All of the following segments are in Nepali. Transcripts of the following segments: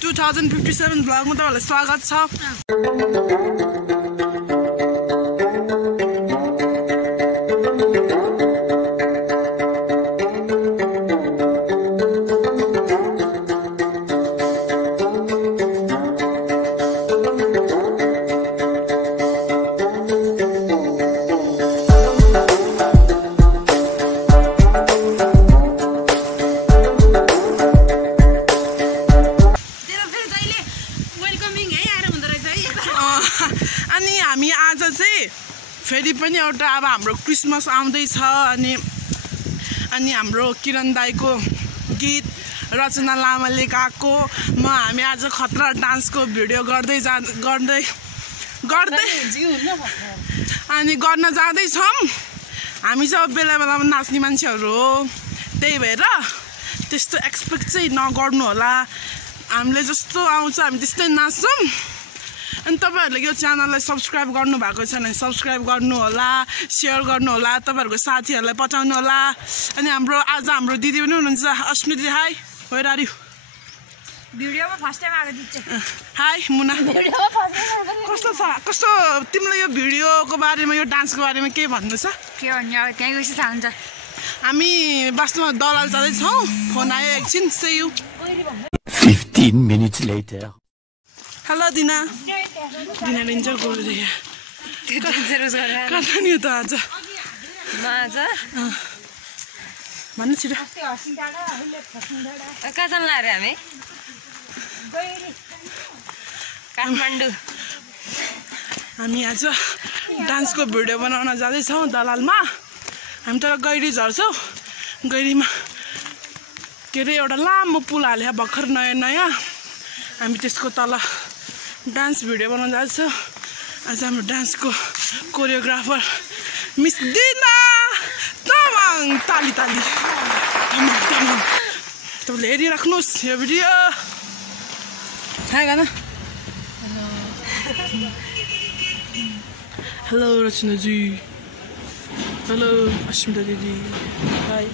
2057 भ्लगमा तपाईहरुलाई स्वागत छ। अनि हामी आज चाहिँ फेरि पनि एउटा अब हाम्रो क्रिसमस आउँदै छ अनि हाम्रो किरण दाइको गीत रचना लामाले गाएको हामी आज खतरा डान्सको भिडियो गर्दै अनि गर्न जाँदै छौं। हामी चाहिँ बेला बेलामा नाच्ने मान्छेहरु हो, त्यही भएर त्यस्तो एक्सपेक्ट चाहिँ नगर्नु होला। हामीले जस्तो आउँछ हामी त्यस्तै नाच्छौं। अनि तपाईहरुले यो च्यानललाई सब्स्क्राइब गर्नु भएको छ भने सब्स्क्राइब गर्नु होला, शेयर गर्नु होला, तपाईहरुको साथीहरुलाई पठाउनु होला। अनि आज हाम्रो दिदी पनि हुनुहुन्छ, अस्मिता हाई, वेयर आर यु? भिडियोमा फर्स्ट टाइम आएको दिदी। हाई मुना, कस्तो छ? कस्तो तिमीले यो भिडियोको बारेमा यो डान्सको बारेमा के भन्नु छ? के भन्ने अब त्यही गएपछि थाहा हुन्छ। हामी वास्तवमा दलाल जाँदै छौं, फोन आयो एकछिन, see you 15 minutes later. Hello दिना डेन्जर बोलिरहेको कता नि त आज भन्नु छिटो। कहाँ जान लाग्यो हामी? काठमाडौँ। हामी आज डान्सको भिडियो बनाउन जाँदैछौँ दलालमा। हामी तर गैरी झर्छौँ। गैरीमा के अरे एउटा लामो पुल हाले भर्खर नयाँ हामी त्यसको तल डान्स भिडियो बनाउन जान्छौँ। आज हाम्रो डान्सको कोरियोग्राफर मिस दिना तामाङ, ताली ताली तपाईँले हेरिराख्नुहोस् यो भिडियो। हाई गाना। हेलो रचनाजी, हेलो अस्मिता दिदी, हाई।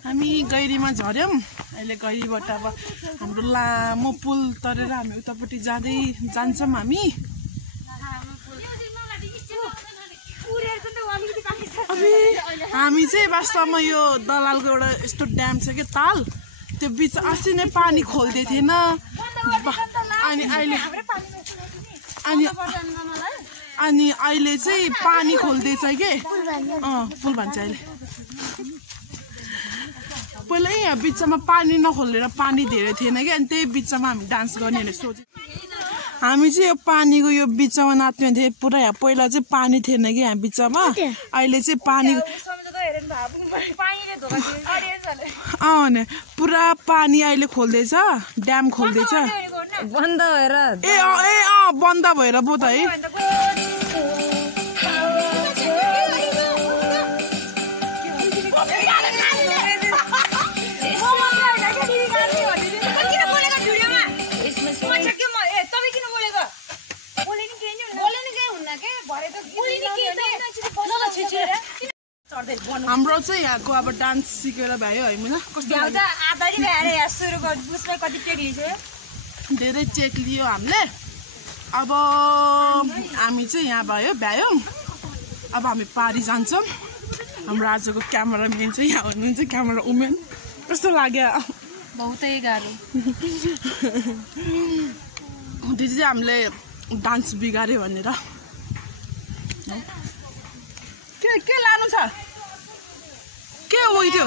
हामी गैरीमा झर्यौं। अहिले गैरीबाट अब हाम्रो लामो पुल तरेर हामी उतापट्टि जान्छौँ। हामी चाहिँ वास्तवमा यो दलालको एउटा यस्तो ड्याम छ कि ताल, त्यो बीच अस्ति नै पानी खोल्दै थिएन। अनि अहिले चाहिँ पानी खोल्दैछ के पुल भन्छ अहिले। पहिला यहाँ बिचमा पानी नखोलेर पानी धेरै थिएन कि, अनि त्यही बिचमा हामी डान्स गर्ने भनेर सोचेँ। हामी चाहिँ यो पानीको यो बिचमा नाच्ने थिएँ पुरा। यहाँ पहिला चाहिँ पानी थिएन कि यहाँ बिचमा, अहिले चाहिँ पानी भने पुरा पानी अहिले खोल्दैछ, ड्याम खोल्दैछ। बन्द भएर बन्द भएर पो त है। हाम्रो चाहिँ यहाँको अब डान्स सिकेर भयो है मुना? कस्तो धेरै चेक लियो हामीले। अब हामी चाहिँ यहाँ भ्यायौँ। अब हामी पारी जान्छौँ। हाम्रो आजको क्यामेराम्यान चाहिँ यहाँ हुनुहुन्छ, क्यामेरा वुमेन। कस्तो लाग्यो? बहुतै गाह्रो। दिदी चाहिँ हामीले डान्स बिगार्यो भनेर के लानु छ? के हो त्यो?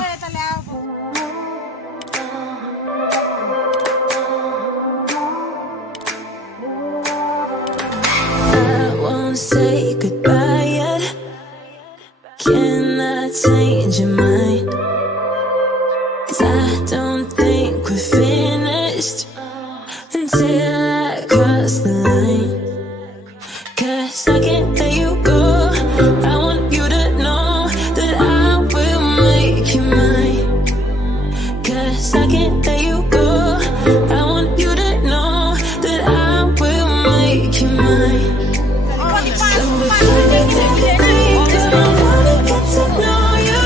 Say goodbye yet. Can I change your mind? 'Cause I don't think we're finished until I cross the line. 'Cause I can't let you go. I want you to know that I will make you mine. 'Cause I can't let you go. I want you to know that I will make you mine. So before you take a break, 'cause I wanna get to know you.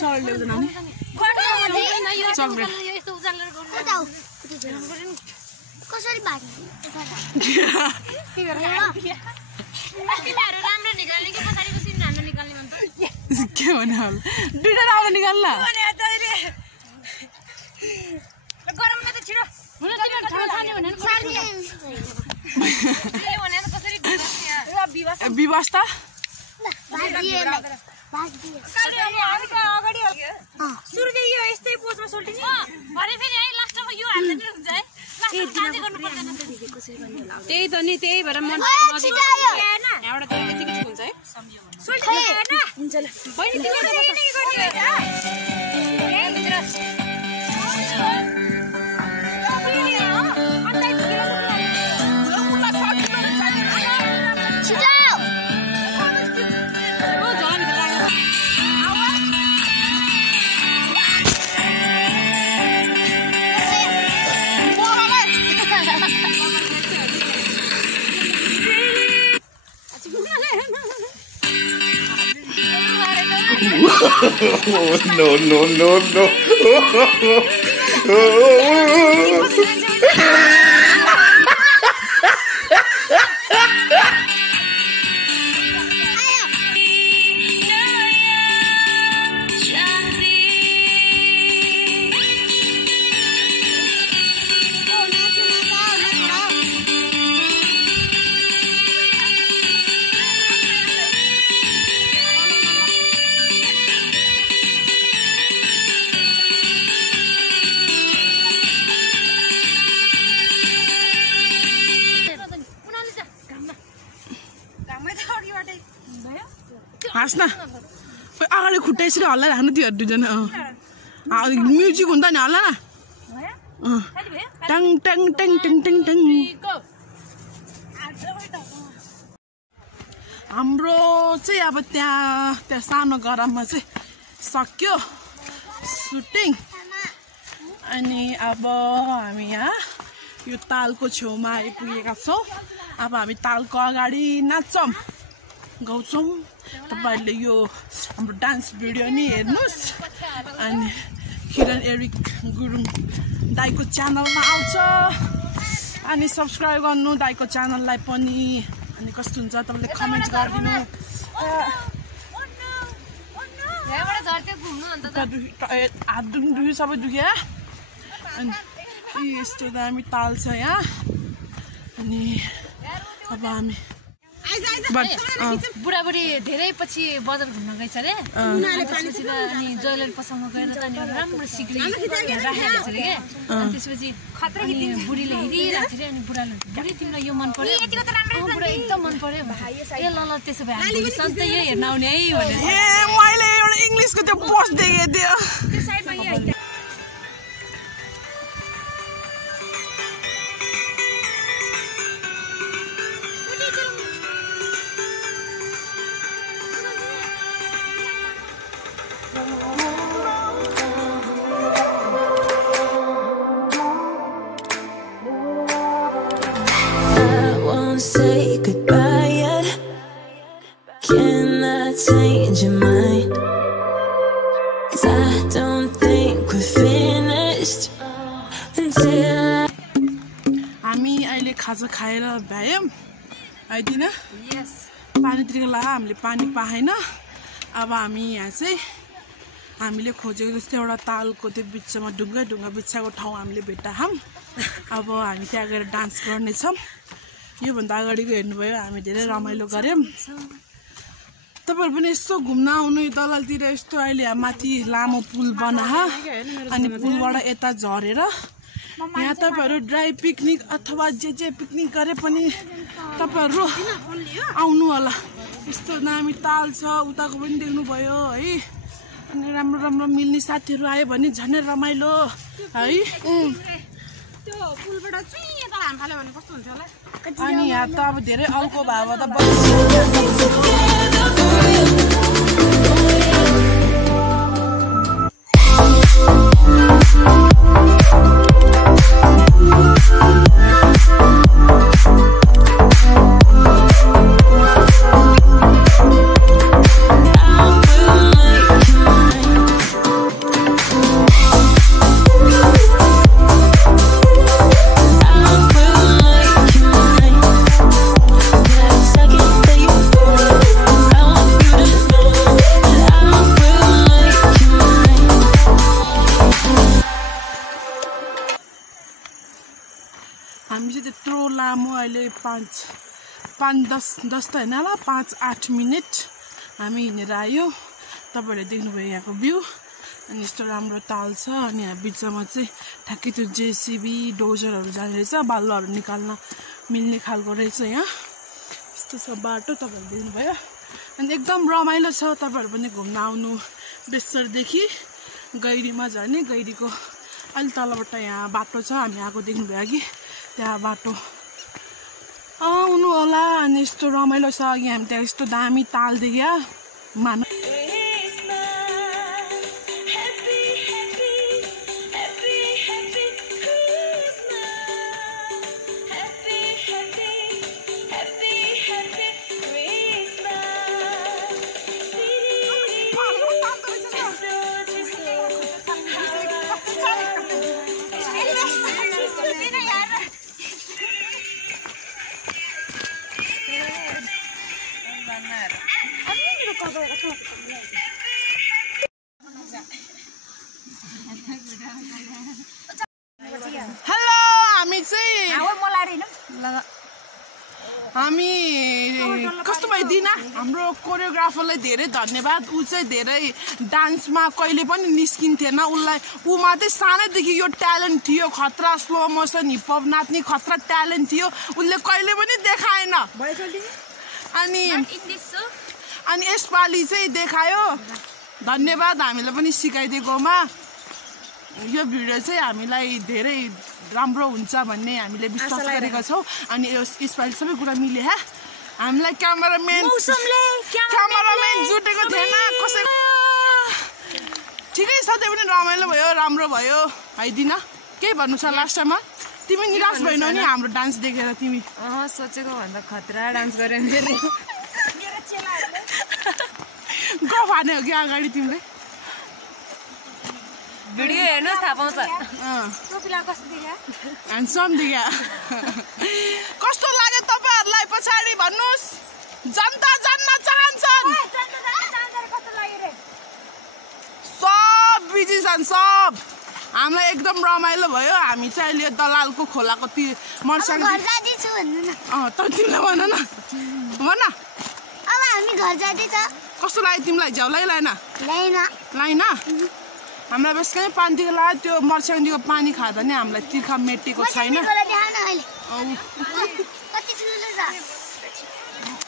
चल ल्याउँदैन नि चक्लेट कसरी बाटी के भने होला दुईटा राम्रो निकाल्ला व्यवस्था त्यही त नि त्यही भएर मन No, no, no, no. हाँस्न अगाडि खुट्टा यसरी हल्लाइराख्नु त्यो दुईजना म्युजिक हुन्छ नि हल्ला न tongue tongue tongue tongue tongue tongue हाम्रो चाहिँ अब त्यहाँ सानो गरममा चाहिँ सक्यो सुटिङ अनि अब हामी यहाँ यो तालको छेउमा आइपुगेका छौँ अब हामी तालको अगाडि नाच्छौँ गाउँछौँ तपाईहरुले यो हाम्रो डान्स भिडियो नि हेर्नुस् अनि किरण एरिक गुरुङ दाइको च्यानलमा आउँछ अनि सब्स्क्राइब गर्नु दाइको च्यानललाई पनि अनि कस्तो हुन्छ तपाईले कमेन्ट गरिदिनु हात दुख्नु सबै दुख्यो अनि यस्तो दामी ताल छ यहाँ अनि अब हामी बुढाबुढी धेरै पछि बजार घुम्न गएछ अरे अनि ज्वेलरी पसलमा गएर त अनि राम्रो सिक्री राखेको छ अरे के अनि त्यसपछि बुढीले हेरिरहेको थियो अनि बुढाले बुढी तिमीलाई यो मन पर्यो बुढा एकदम मन पर्यो ए ल ल त्यसो भए हामी सधैँ यही हेर्न आउने है भनेर ए मैले एउटा इङ्ग्लिसको त्यो पोस्ट देखेँ त्यो Say goodbye yet. Can I change your mind? 'Cause I don't think we're finished until हामी अहिले खाजा खाएर भ्यायौँ आइदिन पानीतिर ला हामीले पानी पाएन अब हामी यहाँ चाहिँ हामीले खोजेको जस्तो एउटा तालको त्यो बिचमा ढुङ्गा ढुङ्गा बिछाएको ठाउँ हामीले भेट्टायौँ अब हामी त्यहाँ गएर डान्स गर्नेछौँ योभन्दा अगाडिको हेर्नुभयो हामी धेरै रमाइलो गऱ्यौँ तपाईहरु पनि यस्तो घुम्न आउनु दलालतिर यस्तो अहिले माथि लामो पुल बना अनि पुलबाट यता झरेर यहाँ तपाईहरु ड्राई पिकनिक अथवा जे पिकनिक गरे पनि तपाईहरु आउनु होला यस्तो दामी ताल छ उताको पनि देख्नुभयो है अनि राम्रो राम्रो मिल्ने साथीहरु आयो भने झनै रमाइलो है त्यो पुलबाट चाहिँ यता हाम फाल्यो भने कस्तो हुन्छ होला अनि यहाँ त अब धेरै अल्को भाव त हामी चाहिँ त्यत्रो लामो अहिले 5-10 त होइन होला 5-8 मिनट हामी हिँडेर आयो तपाईहरुले देख्नुभयो यहाँको भ्यू अनि यस्तो राम्रो ताल छ अनि यहाँ बिचमा चाहिँ ठ्याक्कै त्यो जेसीबी डोजरहरु जाने रहेछ बालुवाहरु निकाल्न मिल्ने खालको रहेछ यहाँ यस्तो छ बाटो तपाईहरुले देख्नुभयो अनि एकदम रमाइलो छ तपाईहरु पनि घुम्न आउनु बेसरदेखि गैरीमा झर्ने गैरीको अलि तलबाट यहाँ बाटो छ हामी आएको देख्नुभयो अघि त्यहाँ बाटो आउनु होला अनि यस्तो रमाइलो छ अघि हामी त्यहाँ यस्तो दामी ताल देख्या मानु हेलो हामी कस्तो भयो दिना हाम्रो कोरियोग्राफरलाई धेरै धन्यवाद उ चाहिँ धेरै डान्समा कहिले पनि निस्किन्थेन उलाई उ मात्रै सानैदेखि यो ट्यालेन्ट थियो खतरा स्लो मोसन हिप हप नाच्ने खतरा ट्यालेन्ट थियो उले कहिले पनि देखाएन अनि यसपालि चाहिँ देखायो धन्यवाद हामीले पनि सिकाइदिएकोमा यो भिडियो चाहिँ हामीलाई धेरै राम्रो हुन्छ भन्ने हामीले विश्वास गरेका छौं अनि यसपालि सबै कुरा मिल्यो है हामीलाई क्यामेराम्यान जुटेको थिएन कसै ठिकै छ त्यो पनि रमाइलो भयो राम्रो भयो है दिना के भन्नु छ लास्टमा तिमी निराश भएनौ नि हाम्रो डान्स देखेर तिमी सोचेको भन्दा खतरा डान्स गरे मेरो चेलाहरुले गफ हाने हो कि अगाडि तिमीले भिडियो हेर्नुस् थाहा पाउँछ टोपीला कस्तो देखा ह्यान्डसम देखा कस्तो लाग्यो तपाईहरुलाई पछाडी भन्नुस् जनता जान्न चाहन्छन् कस्तो लाग्यो रे सब बिजी छन् सब हामीलाई एकदम रमाइलो भयो हामी चाहिँ अहिले दलालको खोलाको ती मर्साङ घर जाँदै छु भन्नु न त तिमीले भन न भन अब हामी घर जाँदै छ कस्तो लाग्यो तिमीलाई झ्याउ लाइन लाइन हामीलाई बेसकै पानीको लाग्यो त्यो मर्साङजीको पानी खाँदा नि हामीलाई तिर्खा मेटेको छैन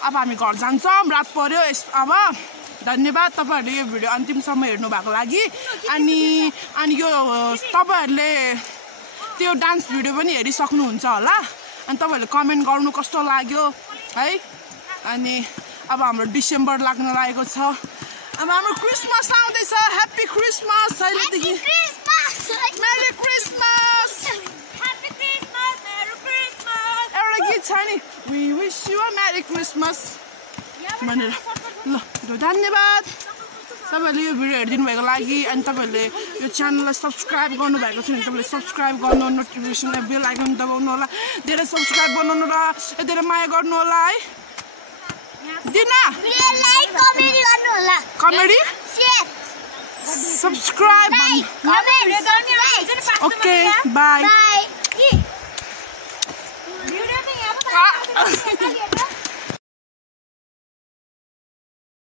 अब हामी घर जान्छौँ रात पर्यो अब धन्यवाद तपाईहरुले यो भिडियो अन्तिमसम्म हेर्नु भएको लागि अनि यो तपाईहरुले त्यो डान्स भिडियो पनि हेरिसक्नुहुन्छ होला अनि तपाईहरुले कमेन्ट गर्नु कस्तो लाग्यो है अनि अब हाम्रो डिसेम्बर लाग्न लागेको छ अब हाम्रो क्रिसमस आउँदैछ ह्यापी क्रिसमस अहिलेदेखि मेरी क्रिसमस एउटा गीत छ नि we wish you a merry Christmas भनेर ल धन्यवाद तपाईहरुले यो भिडियो हेरिदिनु भएको लागि अनि तपाईहरुले यो च्यानललाई सब्स्क्राइब गर्नु भएको छ भने तपाईले सब्स्क्राइब गर्नु नोटिफिकेसन बेल आइकन दबाउनु होला धेरै सब्स्क्राइब गर्नु र धेरै माया गर्नु होला है दिना भिडियो लाइक कमेन्ट गर्नु होला comedy share subscribe comment okay bye bye video में यहाँ